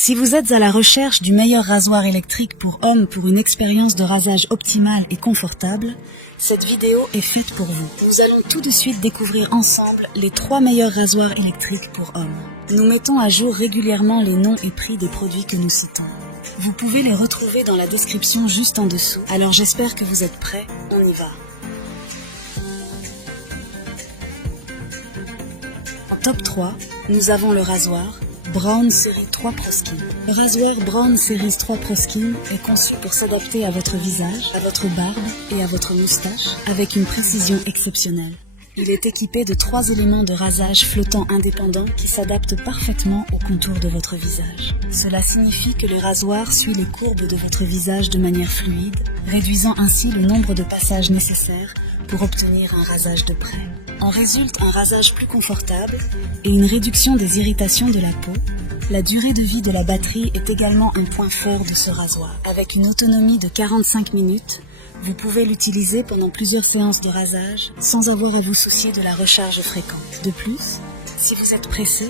Si vous êtes à la recherche du meilleur rasoir électrique pour hommes pour une expérience de rasage optimale et confortable, cette vidéo est faite pour vous. Nous allons tout de suite découvrir ensemble les 3 meilleurs rasoirs électriques pour hommes. Nous mettons à jour régulièrement les noms et prix des produits que nous citons. Vous pouvez les retrouver dans la description juste en dessous, alors j'espère que vous êtes prêts, on y va. En top 3, nous avons le rasoir Braun Series 3 Pro Skin. Le rasoir Braun Series 3 Pro Skin est conçu pour s'adapter à votre visage, à votre barbe et à votre moustache avec une précision exceptionnelle. Il est équipé de 3 éléments de rasage flottants indépendants qui s'adaptent parfaitement au contour de votre visage. Cela signifie que le rasoir suit les courbes de votre visage de manière fluide, réduisant ainsi le nombre de passages nécessaires pour obtenir un rasage de près. En résulte un rasage plus confortable et une réduction des irritations de la peau. La durée de vie de la batterie est également un point fort de ce rasoir. Avec une autonomie de 45 minutes, vous pouvez l'utiliser pendant plusieurs séances de rasage sans avoir à vous soucier de la recharge fréquente. De plus, si vous êtes pressé,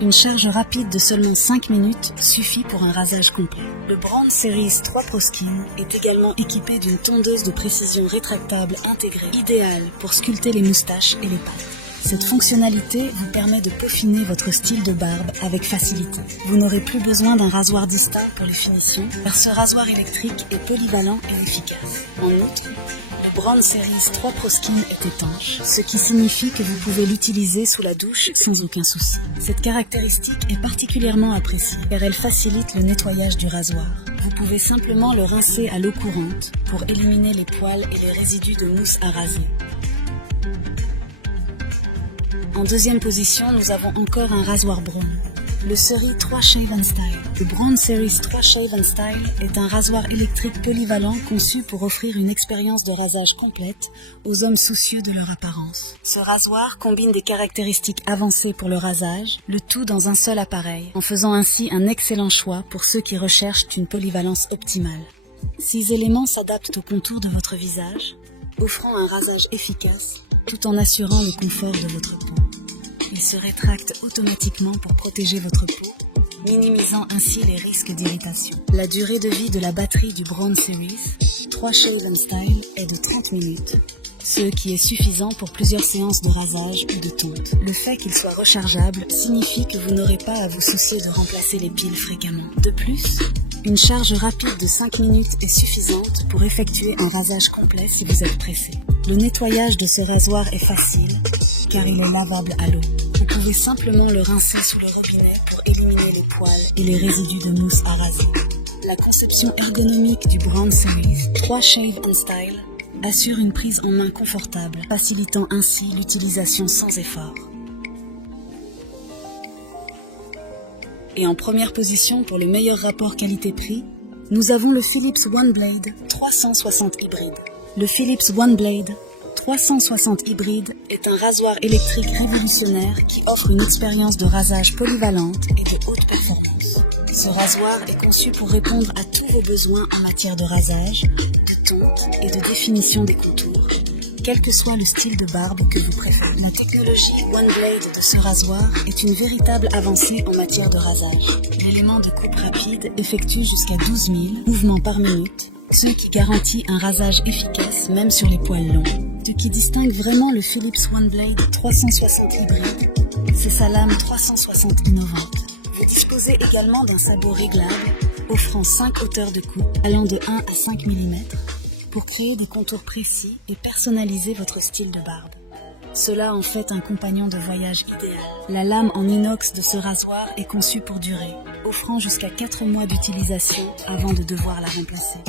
une charge rapide de seulement 5 minutes suffit pour un rasage complet. Le Braun Series 3 Pro Skin est également équipé d'une tondeuse de précision rétractable intégrée, idéale pour sculpter les moustaches et les pattes. Cette fonctionnalité vous permet de peaufiner votre style de barbe avec facilité. Vous n'aurez plus besoin d'un rasoir distinct pour les finitions, car ce rasoir électrique est polyvalent et efficace. En outre, le Braun Series 3 Pro Skin est étanche, ce qui signifie que vous pouvez l'utiliser sous la douche sans aucun souci. Cette caractéristique est particulièrement appréciée, car elle facilite le nettoyage du rasoir. Vous pouvez simplement le rincer à l'eau courante pour éliminer les poils et les résidus de mousse à raser. En deuxième position, nous avons encore un rasoir Braun, le Series 3 Shave & Style. Le Braun Series 3 Shave & Style est un rasoir électrique polyvalent conçu pour offrir une expérience de rasage complète aux hommes soucieux de leur apparence. Ce rasoir combine des caractéristiques avancées pour le rasage, le tout dans un seul appareil, en faisant ainsi un excellent choix pour ceux qui recherchent une polyvalence optimale. 6 éléments s'adaptent au contour de votre visage, offrant un rasage efficace tout en assurant le confort de votre peau. Il se rétracte automatiquement pour protéger votre peau, minimisant ainsi les risques d'irritation. La durée de vie de la batterie du Braun Series 3 Shave & Style est de 30 minutes, ce qui est suffisant pour plusieurs séances de rasage ou de tonte. Le fait qu'il soit rechargeable signifie que vous n'aurez pas à vous soucier de remplacer les piles fréquemment. De plus, une charge rapide de 5 minutes est suffisante pour effectuer un rasage complet si vous êtes pressé. Le nettoyage de ce rasoir est facile, car il est lavable à l'eau. Vous pouvez simplement le rincer sous le robinet pour éliminer les poils et les résidus de mousse à raser. La conception ergonomique du Braun Series 3 Shave & Style assure une prise en main confortable, facilitant ainsi l'utilisation sans effort. Et en première position pour le meilleur rapport qualité-prix, nous avons le Philips OneBlade 360 Hybride. Le Philips OneBlade 360 Hybride est un rasoir électrique révolutionnaire qui offre une expérience de rasage polyvalente et de haute performance. Ce rasoir est conçu pour répondre à tous vos besoins en matière de rasage, de tonte et de définition des contours, quel que soit le style de barbe que vous préférez. La technologie OneBlade de ce rasoir est une véritable avancée en matière de rasage. L'élément de coupe rapide effectue jusqu'à 12 000 mouvements par minute, ce qui garantit un rasage efficace même sur les poils longs. Ce qui distingue vraiment le Philips OneBlade 360 Hybride, c'est sa lame 360 innovante. Vous disposez également d'un sabot réglable, offrant 5 hauteurs de coupe, allant de 1 à 5 mm, pour créer des contours précis et personnaliser votre style de barbe. Cela en fait un compagnon de voyage idéal. La lame en inox de ce rasoir est conçue pour durer, offrant jusqu'à 4 mois d'utilisation avant de devoir la remplacer.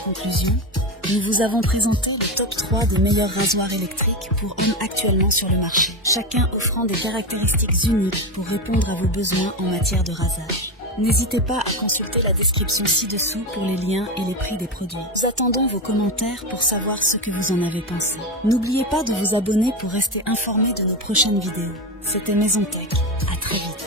En conclusion, nous vous avons présenté le top 3 des meilleurs rasoirs électriques pour hommes actuellement sur le marché, chacun offrant des caractéristiques uniques pour répondre à vos besoins en matière de rasage. N'hésitez pas à consulter la description ci-dessous pour les liens et les prix des produits. Nous attendons vos commentaires pour savoir ce que vous en avez pensé. N'oubliez pas de vous abonner pour rester informé de nos prochaines vidéos. C'était Maison Tech, à très vite.